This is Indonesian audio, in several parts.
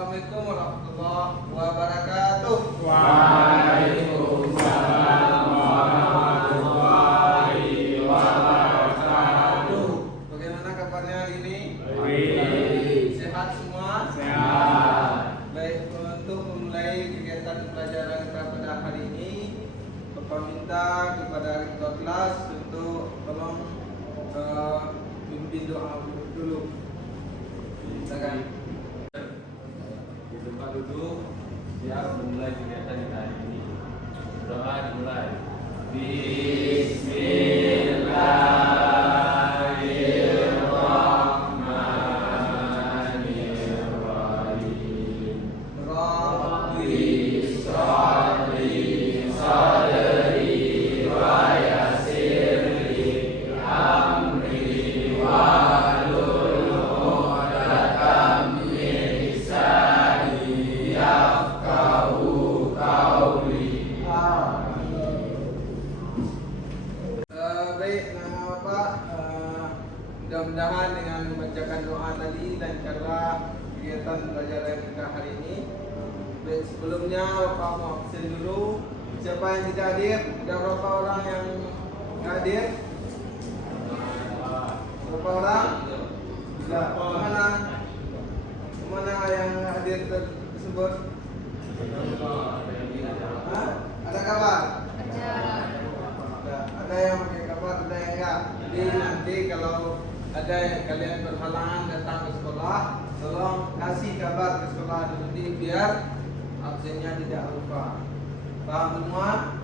Assalamualaikum warahmatullahi wabarakatuh. Waalaikumsalam warahmatullahi wabarakatuh. Bagaimana kabarnya hari ini? Baik. Sehat semua? Sehat. Baik, untuk memulai kegiatan pelajaran kita pada hari ini, Bapak minta kepada ketua kelas untuk tolong pimpin doa dulu. Silakan. Tempat duduk siap memulai kegiatan kita hari ini. Doa dimulai. Bismillahirrahmanirrahim. Rabbi Sholli sadri wa yassirli amri wahlul 'uqdatam min lisani yafqahu qawli. Baik, nama Bapak, mudah-mudahan dengan membacakan doa tadi lancarlah kegiatan pelajaran kita hari ini. Baik, sebelumnya Bapak mau absen dulu. Siapa yang tidak hadir? Ada berapa orang yang tidak hadir? Berapa orang? Tidak. Mana yang hadir tersebut? Hah? Ada kabar? Ada yang pakai kabar, ada yang enggak. Jadi nanti kalau ada yang kalian berhalangan datang ke sekolah, tolong kasih kabar ke sekolah nanti biar absennya tidak lupa. Paham semua?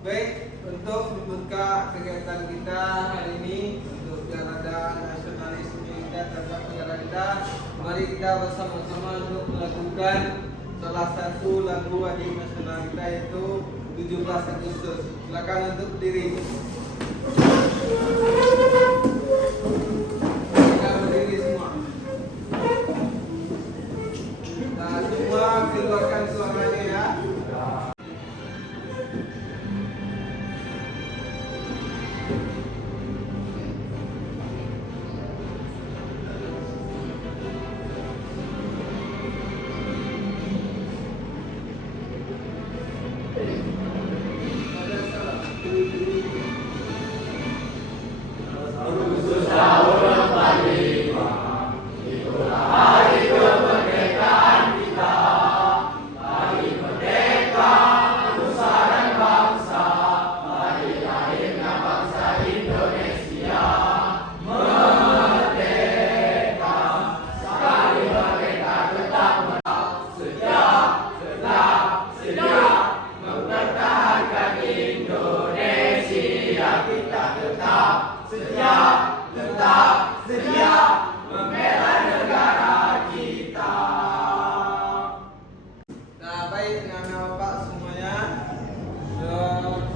Baik, untuk membuka kegiatan kita hari ini, untuk biar ada nasionalisme kita terhadap negara kita, mari kita bersama-sama untuk melakukan salah satu lagu wajib nasional kita, yaitu 17 Agustus. Silakan untuk berdiri. Kita berdiri semua. Nah, semua keluarkan suaranya ya. Nah, baik, anak-anak Bapak semuanya,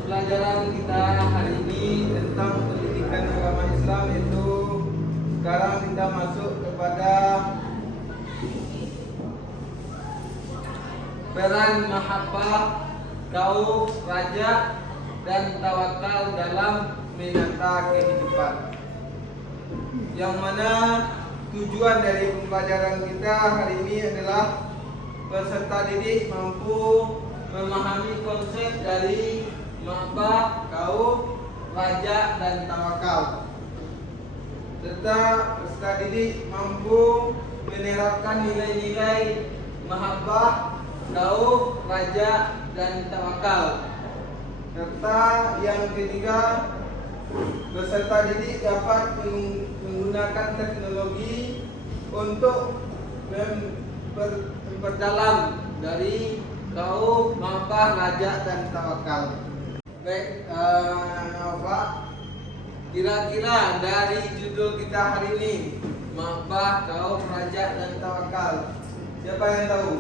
pelajaran kita hari ini tentang pendidikan agama Islam, itu sekarang kita masuk kepada peran mahabbah, kauf, raja, dan tawakal dalam menata kehidupan. Yang mana tujuan dari pembelajaran kita hari ini adalah peserta didik mampu memahami konsep dari mahabbah, kauf, raja, dan tawakal, serta peserta didik mampu menerapkan nilai-nilai mahabbah, kauf, raja, dan tawakal. Serta yang ketiga, peserta didik dapat menggunakan teknologi untuk memperdalam dari kauf, mahabbah, raja, dan tawakal. Baik, Pak, kira-kira dari judul kita hari ini, mahabbah, kauf, raja, dan tawakal, siapa yang tahu?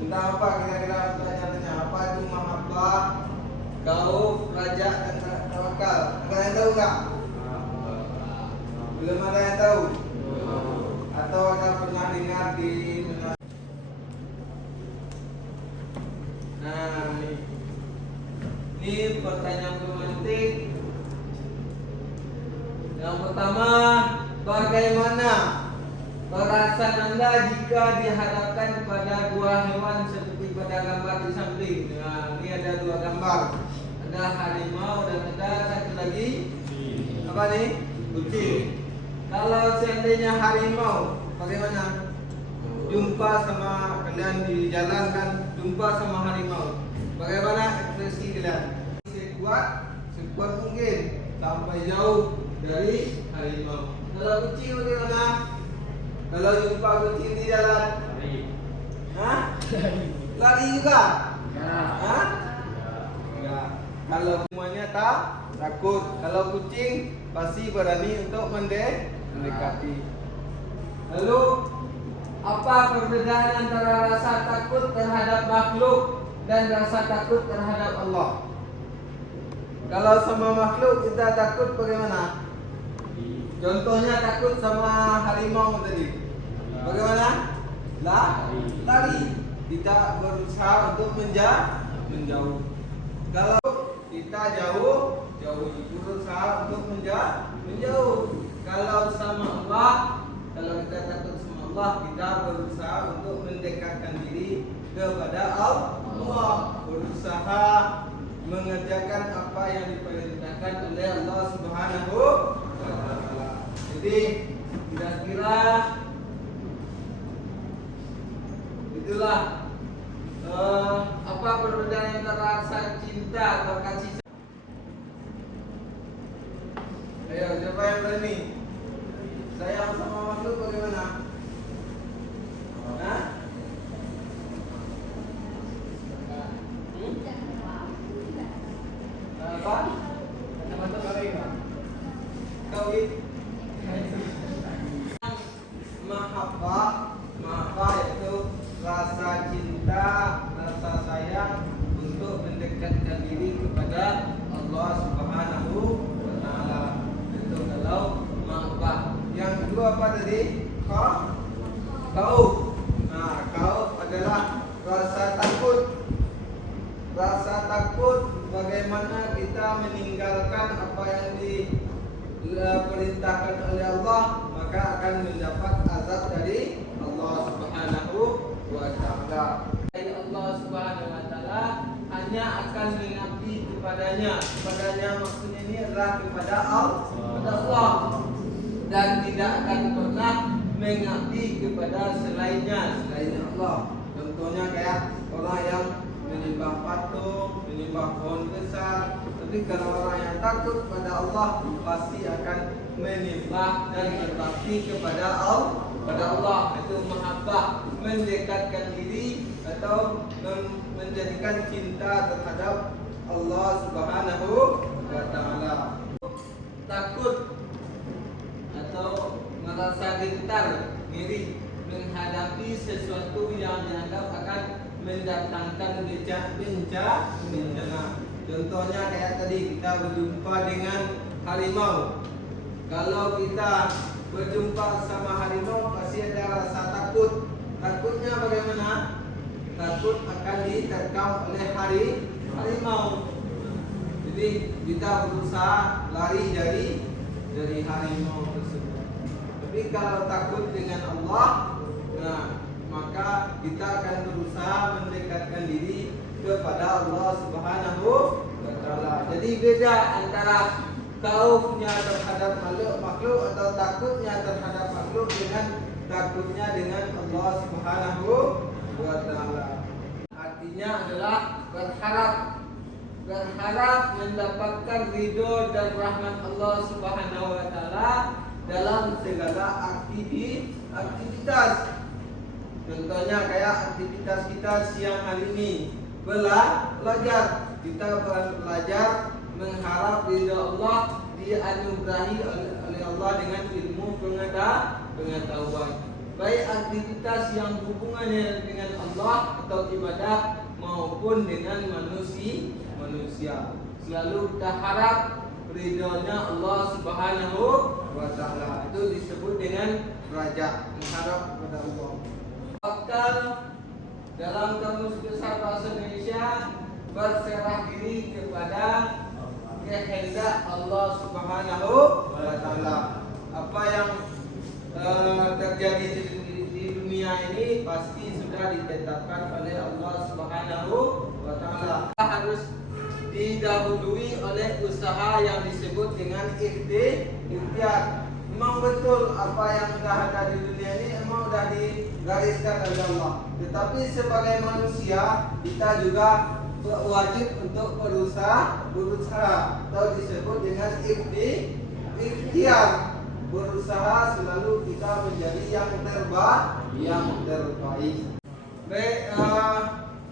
Tentang apa kira-kira tanya-tanya? Apa itu mahabbah, kauf, raja, dan tawakal? Ada yang tahu nggak? Belum ada yang tahu? Atau ada pernah dengar di mana? Nah, ini pertanyaan pemantik. Yang pertama, bagaimana Anda jika dihadapkan pada dua hewan seperti pada gambar di samping. Nah, ini ada dua gambar. Ada harimau dan ada satu lagi apa nih? Kucing. Kalau seandainya harimau, bagaimana? Jumpa sama kalian di jalan kan, jumpa sama harimau. Bagaimana ekspresi kalian? Sekuat mungkin sampai jauh dari harimau. Kalau kucing bagaimana? Kalau jumpa kucing di jalan, hah? Lari juga? Hah? Ya. Kalau semuanya takut. Kalau kucing pasti berani untuk mendekati. Lalu apa perbedaan antara rasa takut terhadap makhluk dan rasa takut terhadap Allah? Kalau sama makhluk kita takut bagaimana? Contohnya takut sama harimau tadi. Bagaimana? Lari. Kita berusaha untuk menjauh. Kalau kita jauh, berusaha untuk menjauh. Kalau sama Allah, kalau kita takut sama Allah, kita berusaha untuk mendekatkan diri kepada Allah, berusaha mengerjakan apa yang diperintahkan oleh Allah Subhanahu wa Ta'ala. Jadi kira-kira itulah apa perbedaan antara rasa cinta atau kasih sayang. Ayo, siapa yang berani? Sayang sama makhluk bagaimana? Hah? Apa? Kawin. Mahabbah yaitu rasa cinta, rasa sayang untuk mendekatkan diri kepada Allah Subhanahu wa Ta'ala. Itu kalau mahabbah. Yang kedua apa tadi? Khauf. Nah, khauf adalah rasa takut. Rasa takut bagaimana kita meninggalkan apa yang diperintahkan oleh Allah, maka akan mendapat azab dari Allah Subhanahu wa Ta'ala. Allah Subhanahu wa Ta'ala hanya akan mengabdi kepadanya. Kepadanya maksudnya ini adalah kepada Allah, dan tidak akan pernah mengabdi kepada selain Allah. Contohnya kayak orang yang menyembah patung, menyembah pohon besar. Tapi kalau orang yang takut pada Allah pasti akan menyembah dan berbakti kepada Allah. Itu mahabbah, mendekatkan diri atau menjadikan cinta terhadap Allah Subhanahu wa Ta'ala. Takut atau merasa gentar, ngiri menghadapi sesuatu yang dianggap akan mendatangkan bencana. Contohnya kayak tadi kita berjumpa dengan harimau. Kalau kita berjumpa sama harimau pasti ada rasa takut. Takutnya bagaimana? Takut akan diterkam oleh harimau. Jadi kita berusaha lari dari harimau tersebut. Tapi kalau takut dengan Allah, nah maka kita akan berusaha mendekatkan diri kepada Allah Subhanahu wa Ta'ala. Jadi beda antara khaufnya terhadap makhluk atau takutnya terhadap makhluk dengan takutnya dengan Allah Subhanahu wa Ta'ala. Artinya adalah berharap mendapatkan ridho dan rahmat Allah Subhanahu wa Ta'ala dalam segala aktivitas. Contohnya kayak aktivitas kita siang hari ini belajar. Kita belajar mengharap ridha Allah, dianugerahi oleh Allah dengan ilmu pengetahuan. Baik aktivitas yang hubungannya dengan Allah atau ibadah maupun dengan manusia. Selalu kita harap ridhonya Allah Subhanahu wa Ta'ala. Itu disebut dengan raja, mengharap kepada Allah. Tawakal dalam kamus besar bahasa Indonesia berserah diri kepada kehendak Allah Subhanahu wa Ta'ala. Apa yang terjadi di pasti sudah ditetapkan oleh Allah Subhanahu wa taala. Harus didahului oleh usaha yang disebut dengan ikhtiar. Memang betul apa yang dah ada di dunia ini memang sudah digariskan oleh Allah. Tetapi sebagai manusia kita juga wajib untuk berusaha atau disebut dengan ikhtiar. Berusaha selalu kita menjadi yang terbaik. Baik,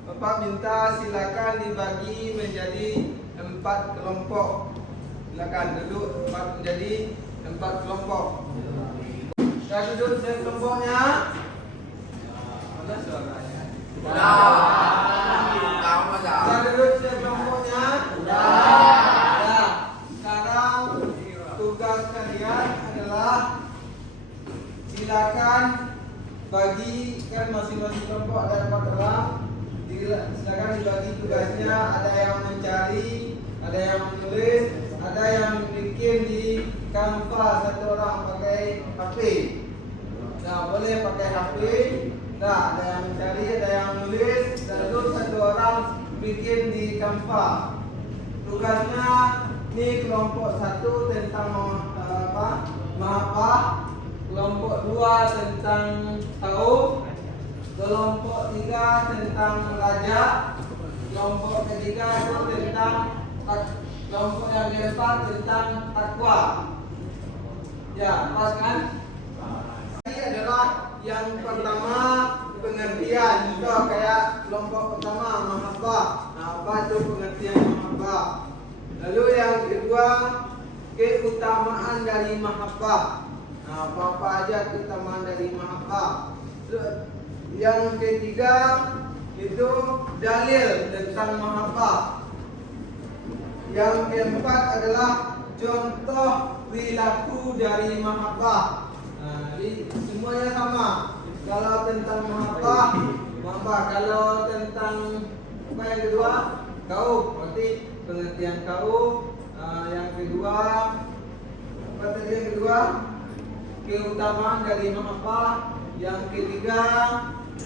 Bapak minta silakan dibagi menjadi 4 kelompok. Silakan duduk menjadi 4 kelompok. Dah duduk kelompoknya. Mana suaranya? Dah duduk kelompoknya. Dah. Sekarang tugas kalian adalah silakan bagikan masing-masing kelompok ada 4 orang. Silakan dibagi tugasnya. Ada yang mencari, ada yang menulis, ada yang bikin di Canva. Satu orang pakai HP. Nah, boleh pakai HP. Nah, ada yang mencari, ada yang menulis. Lalu satu orang bikin di Canva. Tugasnya ini kelompok 1 tentang mahapah, kelompok 2 tentang tahu, kelompok 3 tentang raja, kelompok ketiga itu tentang kelompok yang keempat tentang takwa. Ya, pas kan? Ini adalah yang pertama pengertian, juga kayak kelompok pertama mahabbah. Nah, apa itu pengertian mahabbah? Lalu yang kedua keutamaan dari mahabbah. Nah, apa aja keutamaan dari mahabbah? Yang ketiga itu dalil tentang mahabbah. Yang keempat adalah contoh perilaku dari mahabbah. Nah, jadi semuanya sama. Kalau tentang mahabbah, kalau tentang apa yang kedua, kau, berarti pengertian kau. Yang kedua, apa tadi yang kedua? Keutamaan dari mahabbah. Yang ketiga,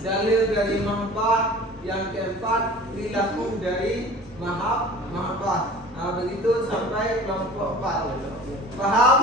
dalil dari mahabbah. Yang keempat, perilaku dari mahabbah. Nah, begitu sampai kelompok 4. Paham?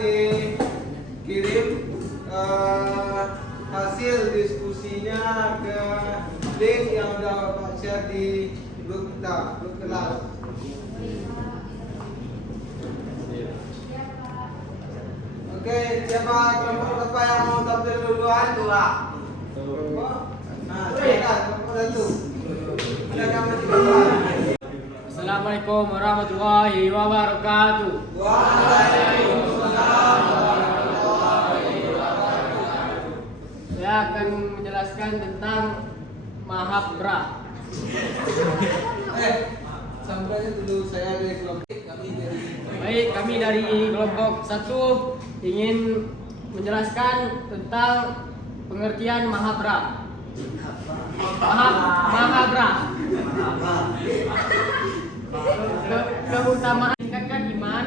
dikirim hasil diskusinya ke link yang udah Bapak share di grup kita, grup kelas. Oke, siapa kelompok berapa yang mau tampil duluan? Dua. Nah, silakan kelompok satu. Ada yang masih duluan. Assalamualaikum warahmatullahi wabarakatuh. Waalaikumsalam warahmatullahi wabarakatuh. Saya akan menjelaskan tentang Mahabra. Sampainya dulu saya dari kelompok Baik, kami dari kelompok 1 ingin menjelaskan tentang pengertian Mahabra. Mahabra. Keutamaan meningkatkan iman,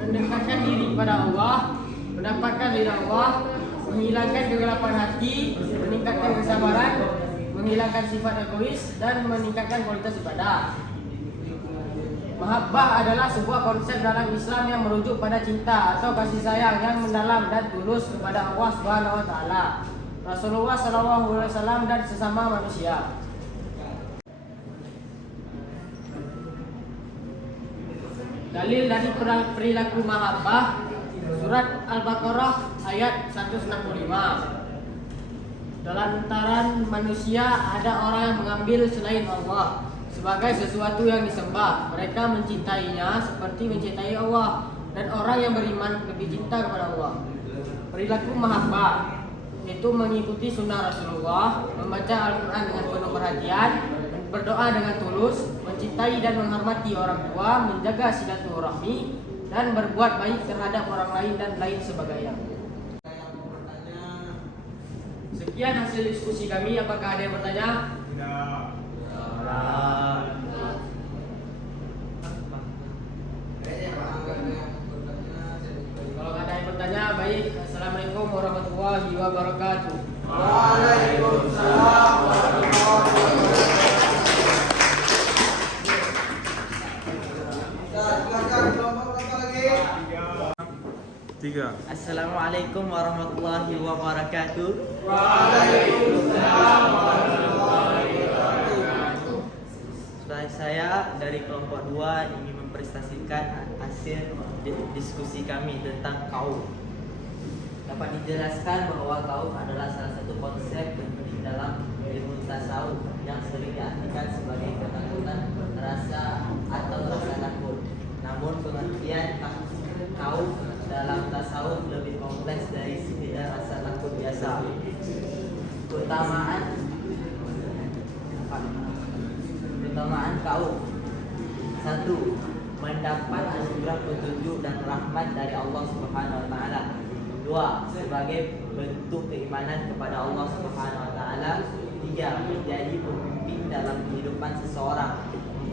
mendekatkan diri kepada Allah, mendapatkan ridha Allah, menghilangkan kegelapan hati, meningkatkan kesabaran, menghilangkan sifat egois, dan meningkatkan kualitas ibadah. Mahabbah adalah sebuah konsep dalam Islam yang merujuk pada cinta atau kasih sayang yang mendalam dan tulus kepada Allah Subhanahu wa taala, Rasulullah SAW dan sesama manusia. Dalil dari perilaku mahabbah surat Al-Baqarah ayat 165. Dalam manusia ada orang yang mengambil selain Allah sebagai sesuatu yang disembah. Mereka mencintainya seperti mencintai Allah, dan orang yang beriman lebih cinta kepada Allah. Perilaku mahabbah itu mengikuti sunnah Rasulullah, membaca Al-Quran dengan penuh perhatian, berdoa dengan tulus, mencintai dan menghormati orang tua, menjaga silaturahmi, dan berbuat baik terhadap orang lain dan lain sebagainya. Sekian hasil diskusi kami. Apakah ada yang bertanya? Kalau ada yang bertanya, baik. Assalamualaikum warahmatullahi wabarakatuh. Waalaikumsalam warahmatullahi wabarakatuh. Silakan kelompok berapa lagi? 3. Assalamualaikum warahmatullahi wabarakatuh. Waalaikumsalam warahmatullahi wabarakatuh. Saya dari kelompok 2 ingin mempresentasikan hasil diskusi kami tentang kaum. Dapat dijelaskan bahwa kaum adalah salah satu konsep penting dalam ilmu tasawuf yang sering diartikan sebagai ketakutan rasa atau rasa takut. Namun pengertian kaum dalam tasawuf lebih kompleks dari sekedar rasa takut biasa. Keutamaan kaum: 1. Mendapat anugerah petunjuk dan rahmat dari Allah Subhanahu wa taala. 2. Sebagai bentuk keimanan kepada Allah Subhanahu wa taala. 3. Menjadi pemimpin dalam kehidupan seseorang.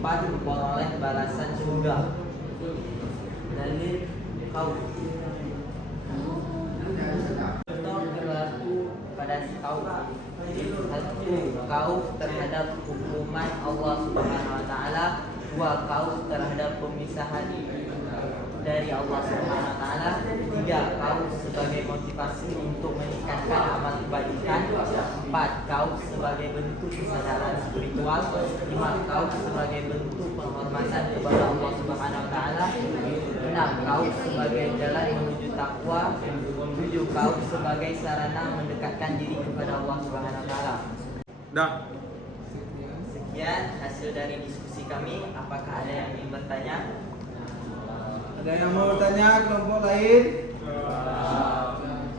4. Memperoleh balasan surga. Dalil kaum. Contoh berlaku pada kaum. 1. Kaum terhadap hukuman Allah Subhanahu wa taala. 2. Kaum terhadap pemisahan dari Allah Subhanahu wa taala. 3. Kaum sebagai motivasi untuk meningkatkan amal kebajikan. 4. Kaum sebagai bentuk kesadaran spiritual. 5. Kaum sebagai bentuk penghormatan kepada Allah Subhanahu wa taala. 6. Kaum sebagai jalan menuju takwa. 7. Kaum sebagai sarana mendekatkan diri kepada Allah Subhanahu wa taala. Dah. Sekian hasil dari diskusi kami. Apakah ada yang ingin bertanya? Ada yang mau bertanya kelompok lain?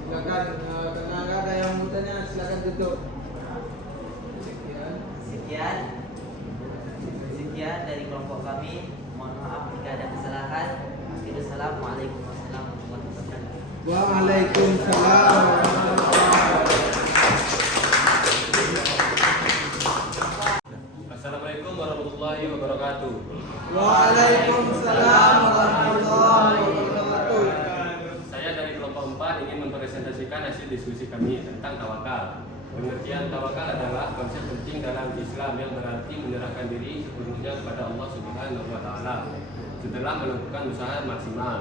Silakan. Karena nggak ada yang mau bertanya, silakan tutup. Sekian dari kelompok kami. Mohon maaf jika ada kesalahan. Assalamualaikum warahmatullahi wabarakatuh. Waalaikumsalam warahmatullahi Assalamualaikum warahmatullahi wabarakatuh. Waalaikumsalam warahmatullahi wabarakatuh. Saya dari kelompok 4 ingin mempresentasikan hasil diskusi kami tentang tawakal. Pengertian tawakal adalah konsep penting dalam Islam yang berarti menyerahkan diri sepenuhnya kepada Allah Subhanahu wa taala setelah melakukan usaha maksimal.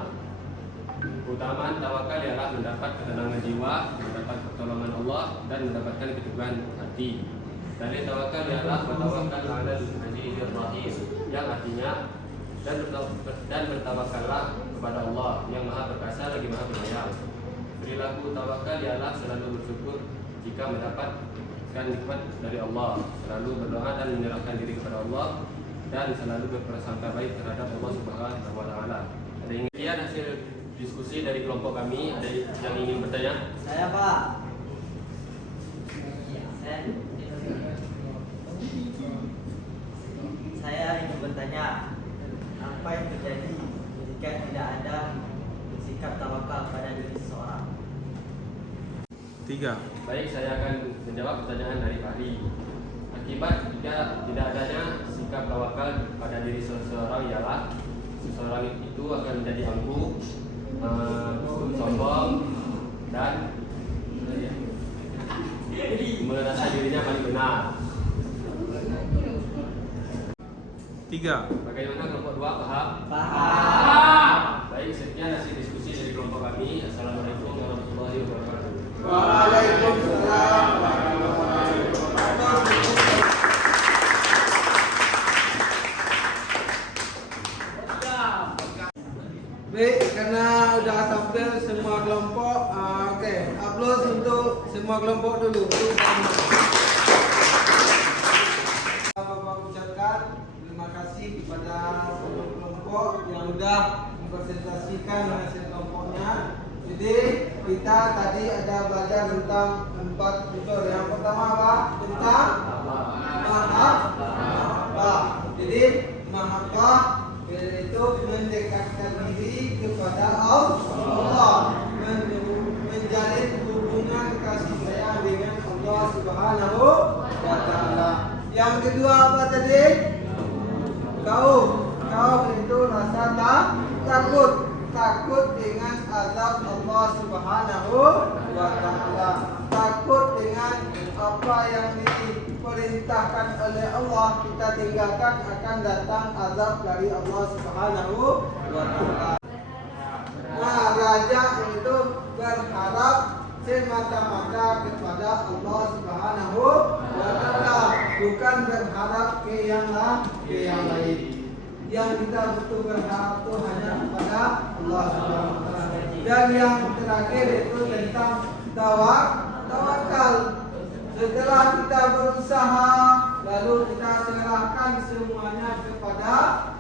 Keutamaan tawakal ialah mendapat ketenangan jiwa, mendapat pertolongan Allah, dan mendapatkan keteguhan hati. Dari tawakal ialah bertawakal 'alal azizir rahim, yang artinya dan bertawakallah kepada Allah yang Maha Perkasa lagi Maha Penyayang. Perilaku tawakal ialah selalu bersyukur jika mendapatkan nikmat dari Allah, selalu berdoa dan menyerahkan diri kepada Allah, dan selalu berprasangka baik terhadap Allah Subhanahu wa taala. Ada yang ingin hasil diskusi dari kelompok kami, ada yang ingin bertanya? Saya Pak. Saya ingin bertanya, apa yang terjadi jika tidak ada sikap tawakal pada diri seseorang? 3. Baik, saya akan menjawab pertanyaan dari Fahri. Akibat jika tidak adanya sikap tawakal pada diri seseorang ialah seseorang itu akan menjadi angkuh, sombong, dan merasa dirinya paling benar. 3. Bagaimana kelompok 2, paham? Paham. Baik, sekian hasil diskusi dari kelompok kami. Assalamualaikum warahmatullahi wabarakatuh. Waalaikumsalam. Baik, karena udah tampil semua kelompok, oke, upload untuk semua kelompok dulu. Bapak ucapkan terima kasih kepada semua kelompok yang sudah mempresentasikan hasil kelompoknya. Jadi kita tadi ada belajar tentang 4 unsur. Yang pertama apa? Tentang mahabbah. Jadi mahabbah yaitu mendekatkan diri kepada Allah, menjalin hubungan kasih sayang dengan Allah Subhanahu wa taala. Yang kedua apa tadi? Kaum itu rasa takut dengan azab Allah Subhanahu wa taala. Takut dengan apa yang diperintahkan oleh Allah kita tinggalkan, akan datang azab dari Allah Subhanahu wa taala. Nah, raja itu berharap semata-mata kepada Allah Subhanahu wa taala, bukan berharap ke yang lain. Yang kita butuh berharap itu hanya kepada Allah Subhanahu wa taala. Dan yang terakhir itu tentang tawakal. Setelah kita berusaha, lalu kita serahkan semuanya kepada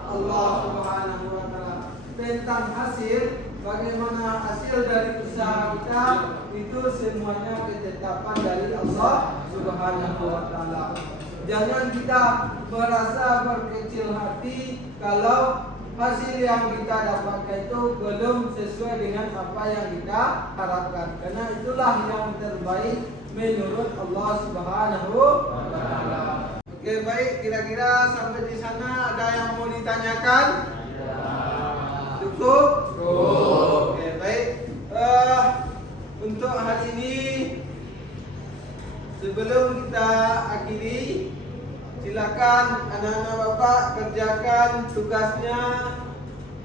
Allah Subhanahu wa taala. Tentang hasil, bagaimana hasil dari usaha kita, itu semuanya ketetapan dari Allah Subhanahu wa taala. Jangan kita merasa berkecil hati kalau hasil yang kita dapatkan itu belum sesuai dengan apa yang kita harapkan. Karena itulah yang terbaik menurut Allah Subhanahu wa taala. Oke, baik, kira-kira sampai di sana ada yang mau ditanyakan? Cukup? Oke, baik. Untuk hari ini sebelum kita akhiri, silakan anak-anak Bapak kerjakan tugasnya.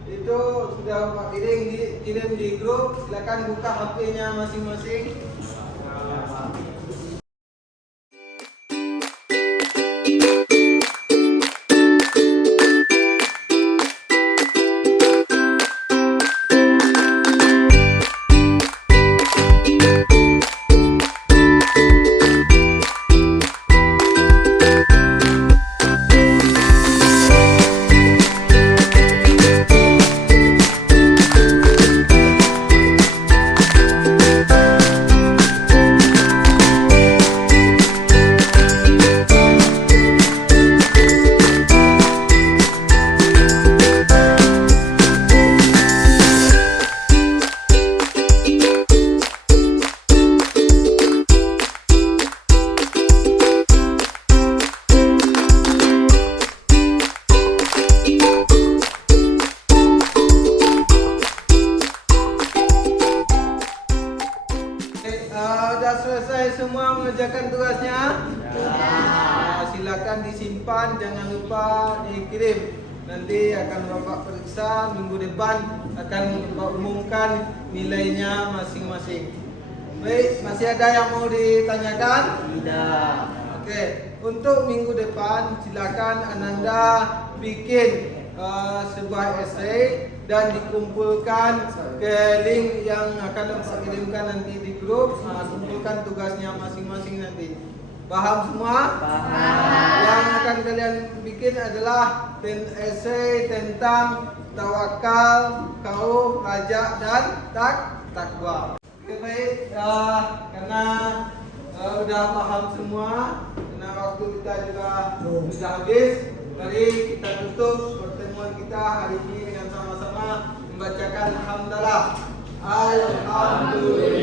Itu sudah Bapak kirim di grup. Silakan buka HP-nya masing-masing. Sudah selesai semua mengerjakan tugasnya? Silakan disimpan, jangan lupa dikirim. nanti akan Bapak periksa minggu depan, akan Bapak umumkan nilainya masing-masing. Baik, masih ada yang mau ditanyakan? Tidak. Oke, untuk minggu depan silakan Ananda bikin sebuah esai dan dikumpulkan ke link yang akan Bapak kirimkan nanti di grup. Kumpulkan tugasnya masing-masing nanti. Paham semua? Paham. Yang akan kalian bikin adalah esai tentang tawakal, khauf, raja dan takwa. Oke, baik, karena udah paham semua, karena waktu kita juga sudah habis. Mari kita tutup pertemuan kita hari ini dengan sama-sama membacakan hamdalah. Alhamdulillah.